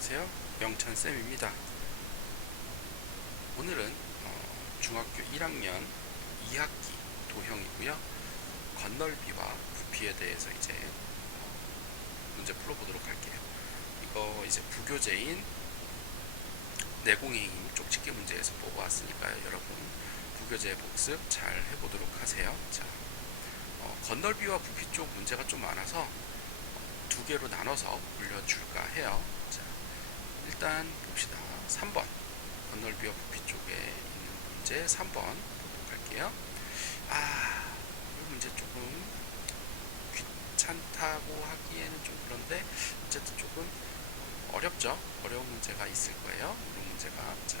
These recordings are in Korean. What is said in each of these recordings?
안녕하세요. 영찬쌤입니다. 오늘은 중학교 1학년 2학기 도형이고요. 건널비와 부피에 대해서 이제 문제 풀어보도록 할게요. 이거 이제 부교재인 내공행임 쪽집기 문제에서 뽑아왔으니까요. 여러분 부교재 복습 잘 해보도록 하세요. 자, 건널비와 부피 쪽 문제가 좀 많아서 두 개로 나눠서 올려줄까 해요. 자, 일단 봅시다. 3번 건널비와 부피 쪽에 있는 문제 3번 보도록 할게요. 이 문제 조금 귀찮다고 하기에는 좀 그런데 어쨌든 조금 어렵죠. 어려운 문제가 있을 거예요. 이런 문제가. 자,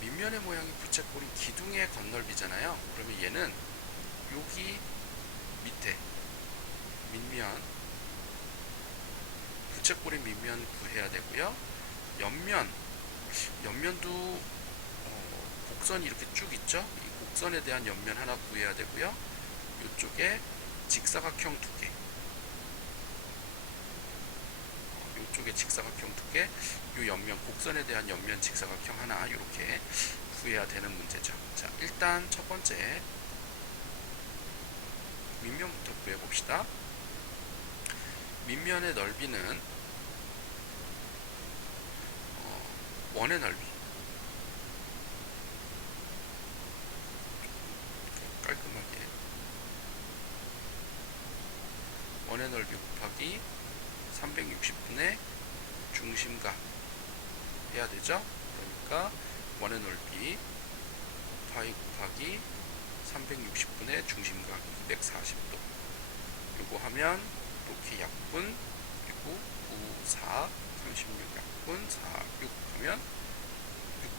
밑면의 모양이 부채꼴인 기둥의 건널비잖아요. 그러면 얘는 여기 밑에 밑면 부채꼴인 밑면 구해야 되고요. 옆면도 곡선이 이렇게 쭉 있죠. 이 곡선에 대한 옆면 하나 구해야 되고요. 이쪽에 직사각형 두 개, 이쪽에 직사각형 두 개, 이 옆면 곡선에 대한 옆면 직사각형 하나 이렇게 구해야 되는 문제죠. 자, 일단 첫 번째 밑면부터 구해 봅시다. 밑면의 넓이는 원의 넓이 깔끔하게 원의 넓이 곱하기 360분의 중심각 해야 되죠. 그러니까 원의 넓이 곱하기 360분의 중심각 240도 요거 하면 이렇게 약분 그리고 9, 4, 36 약분 4, 6 하면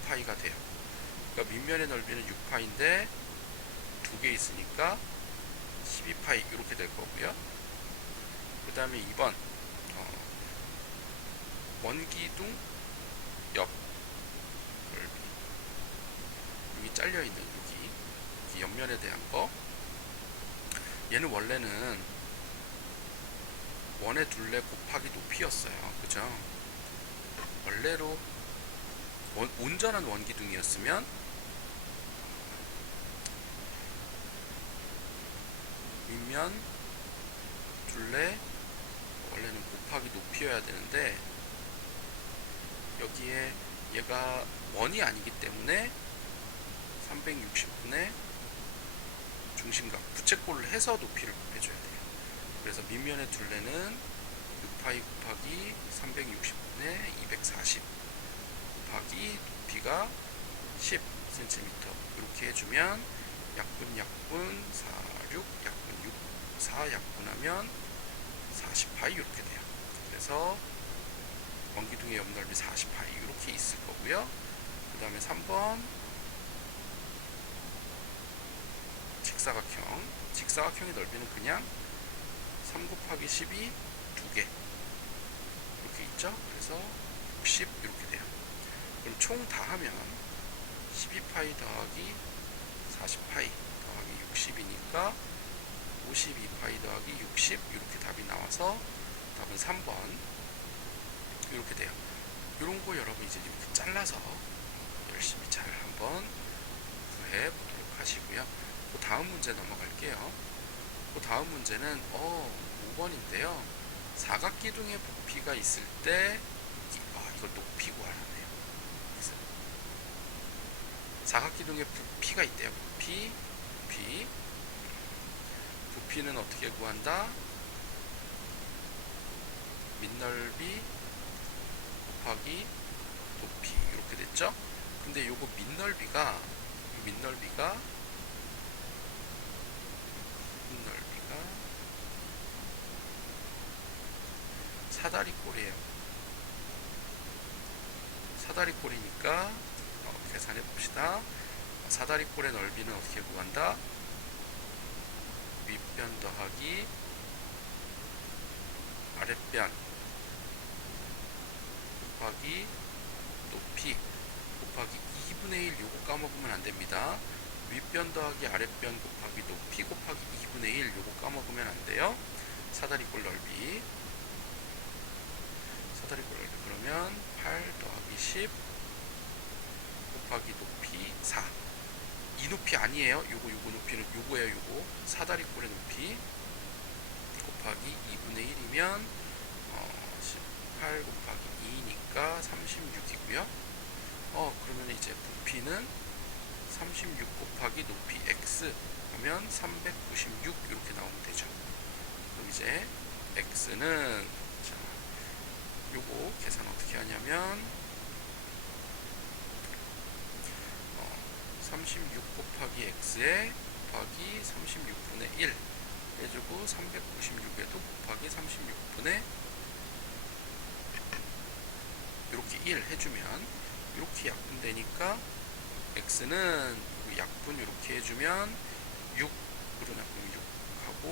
6파이가 돼요. 그러니까 밑면의 넓이는 6파인데 두 개 있으니까 12파이 이렇게 될 거고요. 그 다음에 2번 원기둥 옆 넓이 여기 잘려있는 여기 옆면에 대한 거 얘는 원래는 원의 둘레 곱하기 높이였어요. 그죠? 원래로 온전한 원기둥이었으면 밑면 둘레 원래는 곱하기 높이여야 되는데 여기에 얘가 원이 아니기 때문에 360분의 중심각 부채꼴을 해서 높이를 곱해줘야 돼요. 그래서 밑면의 둘레는 6파이 곱하기 360분의 240 곱하기 높이가 10cm 이렇게 해주면 약분 4, 6 약분 6, 4 약분하면 40파이 이렇게 돼요. 그래서 원기둥의 옆넓이 40파이 이렇게 있을 거고요. 그 다음에 3번 직사각형의 넓이는 그냥 3 곱하기 12 두 개 이렇게 있죠. 그래서 60 이렇게 돼요. 그럼 총 다 하면 12파이 더하기 40파이 더하기 60이니까 52파이 더하기 60 이렇게 답이 나와서 답은 3번 이렇게 돼요. 이런 거 여러분 이제 이렇게 잘라서 열심히 잘 한번 구해 보도록 하시고요. 그 다음 문제 넘어갈게요. 그 다음 문제는 5번인데요. 사각기둥의 부피가 있을 때 이걸 높이 구하라네요. 사각기둥의 부피가 있대요. 부피는 어떻게 구한다? 밑넓이 곱하기 높이 이렇게 됐죠? 근데 요거 밑넓이가 사다리꼴이에요. 사다리꼴이니까 계산해 봅시다. 사다리꼴의 넓이는 어떻게 구한다? 윗변 더하기 아랫변 곱하기 높이 곱하기 2분의 1 요거 까먹으면 안됩니다. 윗변 더하기 아랫변 곱하기 높이 곱하기 2분의 1 요거 까먹으면 안돼요. 사다리꼴 넓이 사다리꼴 넓이 그러면 8 더하기 10 곱하기 높이 4. 이 높이 아니에요. 요거 높이는 요거예요. 요거 사다리꼴의 높이 곱하기 2분의 1이면 18 곱하기 2니까 36이고요. 그러면 이제 부피는 36 곱하기 높이 x 하면 396 이렇게 나오면 되죠. 그럼 이제 x는 자, 요거 계산 어떻게 하냐면 36 곱하기 x에 곱하기 36분의 1 해주고 396에도 곱하기 36분의 이렇게 1 해주면 이렇게 약분되니까 x는 약분 이렇게 해주면 6으로 나누면 6하고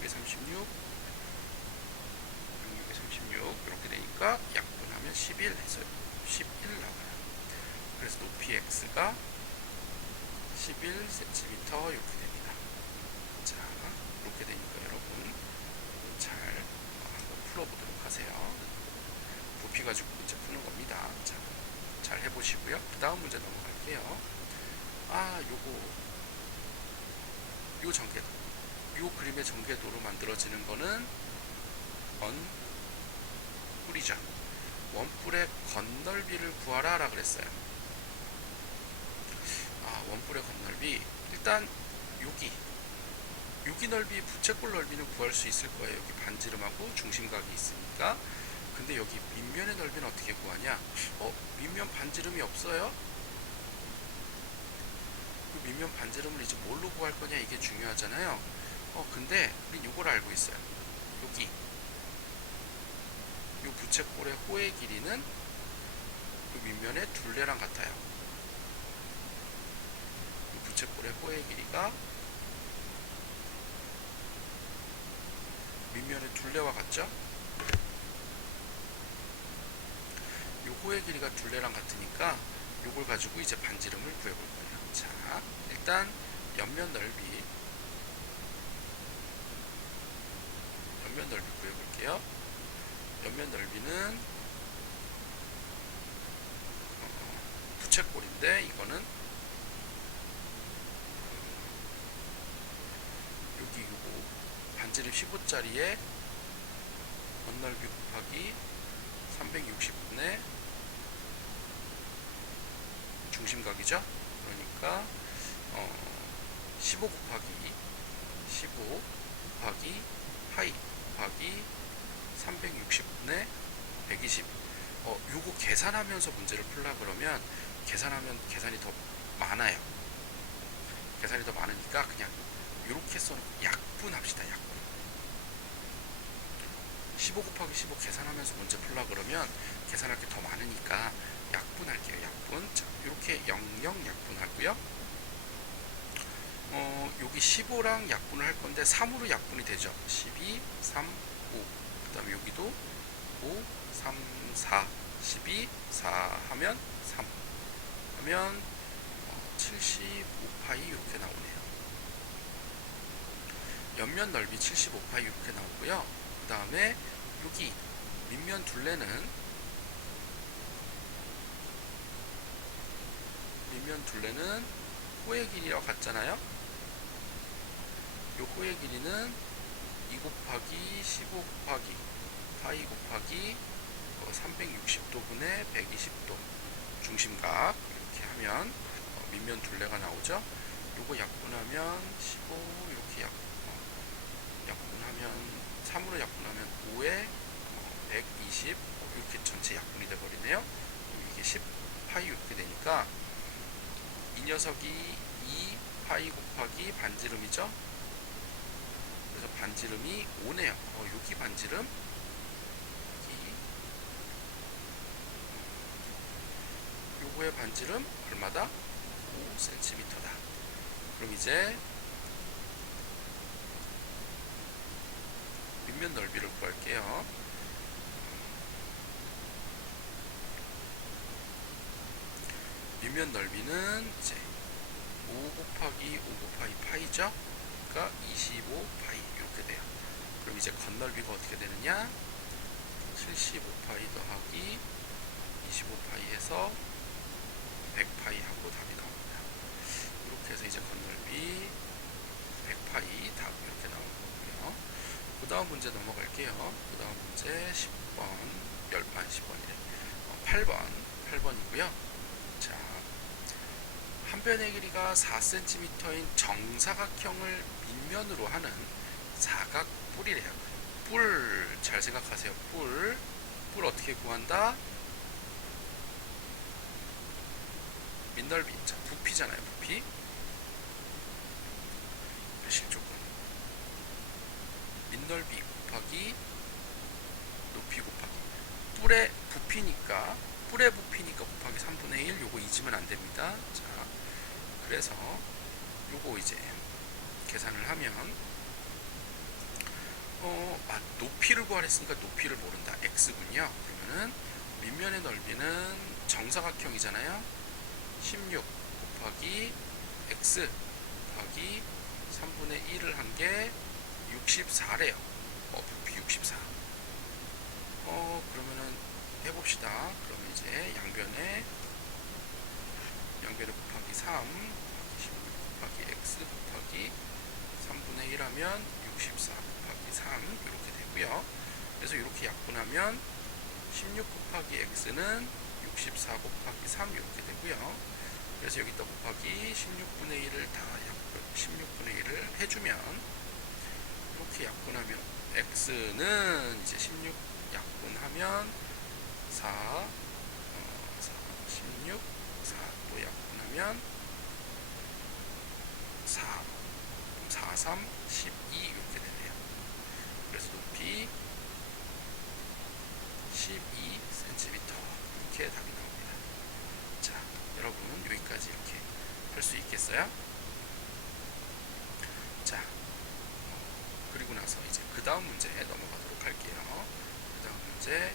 6에 36 6에 36 이렇게 되니까 약분하면 11 해서 11 나와요. 그래서 높이 x가 11cm 이렇게 됩니다. 자, 이렇게 되니까 여러분 잘 한번 풀어보도록 하세요. 부피 가지고 문제 푸는 겁니다. 자, 잘 해보시고요. 그 다음 문제 넘어갈게요. 요 전개도, 요 그림의 전개도로 만들어지는 거는 원뿔이죠. 원뿔의 건널비를 구하라 라 그랬어요. 원뿔의 건널비, 일단 여기 넓이, 부채꼴 넓이는 구할 수 있을 거예요. 여기 반지름하고 중심각이 있으니까. 근데 여기 밑면의 넓이는 어떻게 구하냐? 밑면 반지름이 없어요? 그 밑면 반지름을 이제 뭘로 구할 거냐, 이게 중요하잖아요. 근데 우린 요걸 알고 있어요. 여기 요 부채꼴의 호의 길이는 그 밑면의 둘레랑 같아요. 이 부채꼴의 호의 길이가 밑면의 둘레와 같죠? 이 호의 길이가 둘레랑 같으니까 요걸 가지고 이제 반지름을 구해볼 거예요. 자, 일단 옆면 넓이 구해볼게요. 옆면 넓이는 부채꼴인데 이거는 여기 요거 반지름 15짜리에 건널비 곱하기 360분의 중심각이죠. 그러니까 15 곱하기 파이 곱하기 360분의 120. 요거 계산하면서 문제를 풀라 그러면 계산이 더 많아요. 계산이 더 많으니까 그냥 이렇게 써놓고 약분합시다. 약분. 15 곱하기 15 계산하면서 문제 풀라 그러면 계산할 게 더 많으니까 약분할게요. 약분. 자, 이렇게 00 약분하고요. 여기 15랑 약분을 할 건데 3으로 약분이 되죠. 12, 3, 5. 그 다음에 여기도 5, 3, 4, 12, 4 하면 3 하면 75파이 이렇게 나오네요. 옆면 넓이 75파이 이렇게 나오고요. 그 다음에 여기 밑면 둘레는 호의 길이와 같잖아요. 이 호의 길이는 2 곱하기 15 곱하기 파이 곱하기 360도분의 120도 중심각 이렇게 하면 밑면 둘레가 나오죠. 요거 약분하면 15 이렇게 약분하면 3으로 약분하면 5에 120 이렇게 전체 약분이 돼버리네요. 이게 10파이 이렇게 되니까 이 녀석이 2파이 곱하기 반지름이죠. 그래서 반지름이 5네요. 여기 반지름 요거의 반지름 얼마다? 5cm다. 그럼 이제 밑면 넓이를 구할게요. 밑면 넓이는 이제 5 곱하기 5 곱하기 파이죠. 그러니까 25 파이 이렇게 돼요. 그럼 이제 건널비가 어떻게 되느냐? 75 75파이 더하기 25파이에서 100파이 하고 답이 나옵니다. 이렇게 해서 이제 건널비 100파이 답 이렇게 나온 거고요. 그 다음 문제 넘어갈게요. 그 다음 문제 8번이고요. 자, 한 변의 길이가 4cm인 정사각형을 밑면으로 하는 사각뿔이래요. 뿔 잘 생각하세요. 뿔 어떻게 구한다? 밑넓이. 자, 부피잖아요. 부피. 실조건. 밑넓이 곱하기 높이 곱하기 뿔의 부피니까 곱하기 3분의 1 요거 잊으면 안 됩니다. 자, 그래서 요거 이제 계산을 하면 높이를 구하랬으니까 높이를 모른다. x군요. 그러면은 밑면의 넓이는 정사각형이잖아요. 16 곱하기 x 곱하기 3분의 1을 한 게 64래요. 부피 64. 그러면은 해봅시다. 그러면 이제 양변에 곱하기 3 곱하기 16 곱하기 x 곱하기 3분의 1 하면 64 곱하기 3 이렇게 되고요. 그래서 이렇게 약분하면 16 곱하기 x는 64 곱하기 3 이렇게 되고요. 그래서 여기다 곱하기 16분의 1을 다 16분의 1을 해주면 이렇게 약분하면 x는 이제 16 약분하면 4 16 4또 약분하면 4 4 3 12 이렇게 되네요. 그래서 높이 12cm 이렇게 답이 나옵니다. 자, 여러분 여기까지 이렇게 할 수 있겠어요? 자, 그리고 나서 이제 그 다음 문제 넘어가도록 할게요. 그 다음 문제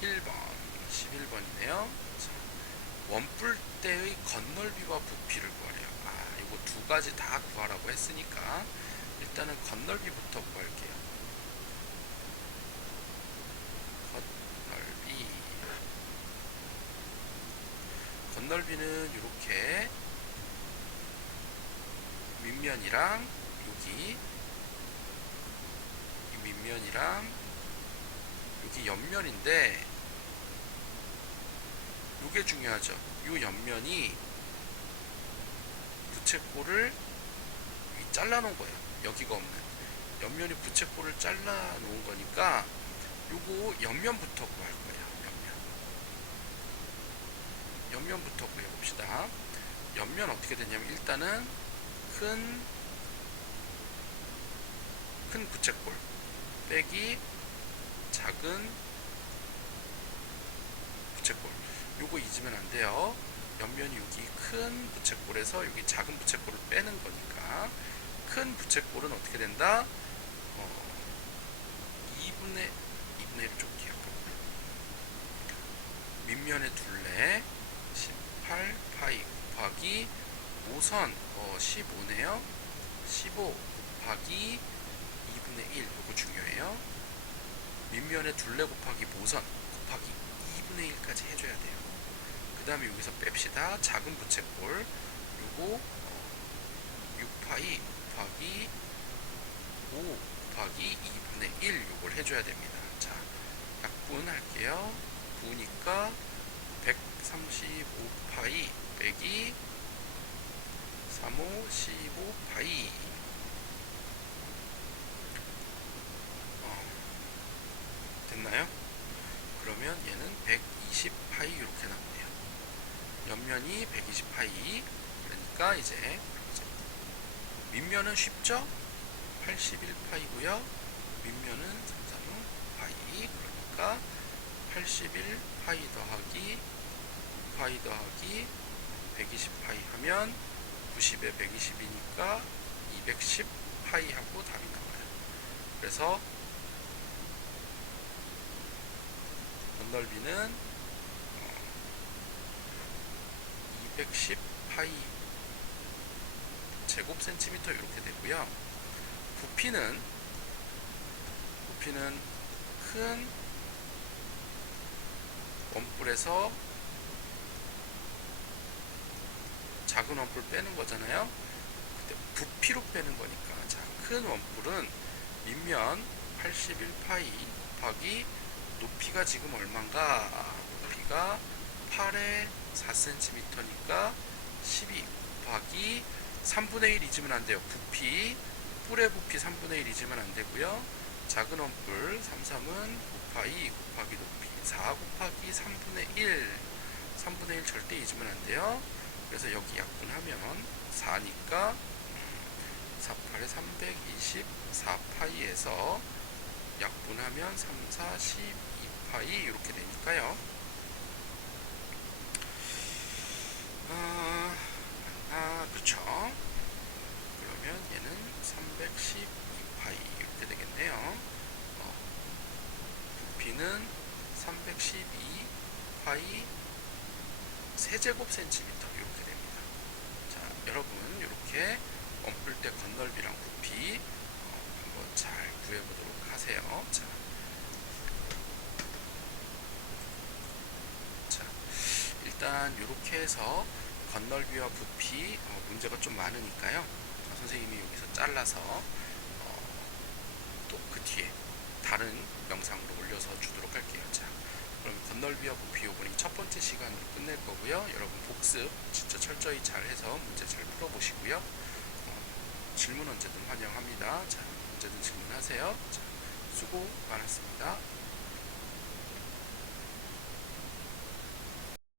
11번이네요. 자, 원뿔대의 건널비와 부피를 구하래요. 이거 두 가지 다 구하라고 했으니까 일단은 건널비부터 구할게요. 건널비는 이렇게 밑면이랑 여기 이 밑면이랑 여기 옆면인데 요게 중요하죠. 요 옆면이 부채꼴을 잘라 놓은 거예요. 여기가 없는 옆면이 부채꼴을 잘라 놓은 거니까 요거 옆면부터 구할 거예요. 옆면부터 구해봅시다. 옆면 어떻게 되냐면 일단은 큰 부채꼴 빼기 작은 부채꼴 요거 잊으면 안 돼요. 옆면이 여기 큰 부채꼴에서 여기 작은 부채꼴을 빼는 거니까 큰 부채꼴은 어떻게 된다? 2분의 1을 좀 기억하고요. 밑면의 둘레 18파이 곱하기 5선 15네요. 15 곱하기 2분의 1 요거 중요해요. 밑면의 둘레 곱하기 모선 곱하기 2분의 1까지 해줘야 돼요. 그 다음에 여기서 뺍시다. 작은 부채꼴 요거 6파이 곱하기 5 곱하기 2분의 1 요걸 해줘야 됩니다. 자, 약분할게요. 9니까 135파이 빼기 35 15파이 됐나요? 그러면 얘는 120파이 이렇게 나오네요. 옆면이 120파이 그러니까 이제 밑면은 쉽죠? 81파이고요. 밑면은 335파이 그러니까 81파이 더하기 9파이 더하기 120파이 하면 90에 120이니까 210파이 하고 답이 나와요. 그래서 건널비는 210파이 제곱센티미터 이렇게 되고요. 부피는 큰 원뿔에서 작은 원뿔 빼는 거잖아요. 그때 부피로 빼는 거니까. 자, 큰 원뿔은 밑면 81파이 곱하기 높이가 지금 얼마인가? 높이가 8에 4cm니까 12 곱하기 3분의 1 잊으면 안 돼요. 부피, 뿔의 부피 3분의 1 잊으면 안 되고요. 작은 원뿔 33은 9파이 곱하기 높이 4 곱하기 3분의 1 3분의 1 절대 잊으면 안 돼요. 그래서 여기 약분하면 4니까 48에 324파이에서 약분하면 3, 4, 12파이 이렇게 되니까요. 그렇죠. 그러면 얘는 312파이 이렇게 되겠네요. 부피는 312파이 세제곱 센티미터 이렇게 됩니다. 자, 여러분 이렇게 원뿔대 건널비랑 부피 한번 잘 구해보도록 하세요. 자, 일단 이렇게 해서 건널비와 부피 문제가 좀 많으니까요. 선생님이 여기서 잘라서 또 그 뒤에 다른 영상으로 올려서 주도록 할게요. 자, 그럼 건널비와 부피 요번이 첫 번째 시간으로 끝낼 거고요. 여러분 복습 진짜 철저히 잘 해서 문제 잘 풀어보시고요. 질문 언제든 환영합니다. 자, 언제든 질문하세요. 자, 수고 많았습니다.